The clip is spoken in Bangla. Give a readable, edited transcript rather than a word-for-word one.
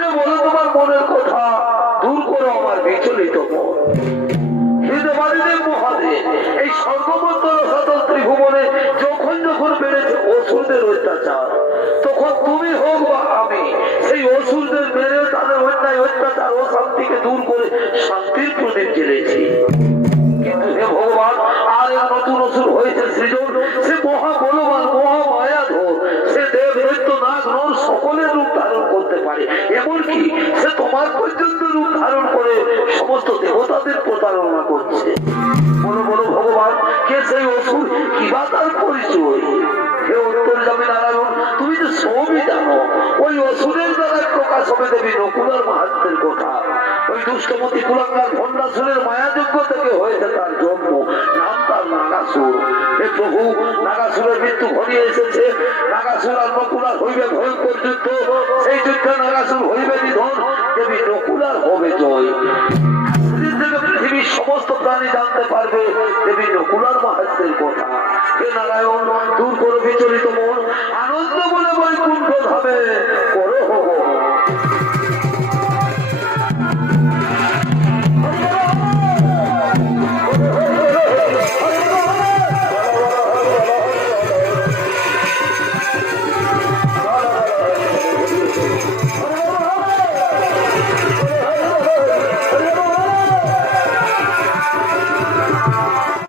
খুলে বলো তোমার মনের কথা, দূর করো আমার বিচলিত মন। মহাদেব এই সর্বমন্ত্র সাধন ত্রিভুবনে যখন যখন বেড়েছে অসুরদের অত্যাচার, তখন তুমি হোক বা আমি সেই অসুরদের মেরে তাদের অন্যায় অত্যাচার ও শান্তিকে দূর করে শান্তির প্রদীপ জ্বেলেছি। কিন্তু হে ভগবান, আর এক নতুন অসুর হয়েছে সৃজন। সে মহা বলবান, মহা মায়াধর। সে দেব দৈত্য নাগ নর সকলের রূপ ধারণ করতে পারে, এমনকি সে তোমার পর্যন্ত রূপ ধারণ করে সমস্ত দেবতাদের প্রতারণা করছে। বলো বলো ভগবান, কে সেই অসুর, কিবা তার পরিচয়? হে অন্তর্যামী নারায়ণ, তুমি তো সবই জানো। ওই অসুরের দ্বারা প্রকাশ হবে দেবী নকুলার মাহাত্ম্যের কথা। ওই দুষ্টমতি কুলাঙ্গার ভণ্ডাসুরের মায়াযজ্ঞ থেকে হয়েছে তার জন্ম, নাম তার নাগাসুর। হে প্রভু, নাগাসুরের মৃত্যু ঘনিয়ে এসেছে। নাগাসুর আর নকুলার হইবে ভয়ঙ্কর যুদ্ধ। সেই যুদ্ধে নাগাসুর হইবে নিধন, দেবী নকুলার হবে জয়। পৃথিবীর সমস্ত প্রাণী জানতে পারবে দেবী নকুলার মাহাত্ম্যের কথা। হে নারায়ণ, দূর করো বিচলিত মন, আনন্দ বলে বৈকুণ্ঠ ধামে করো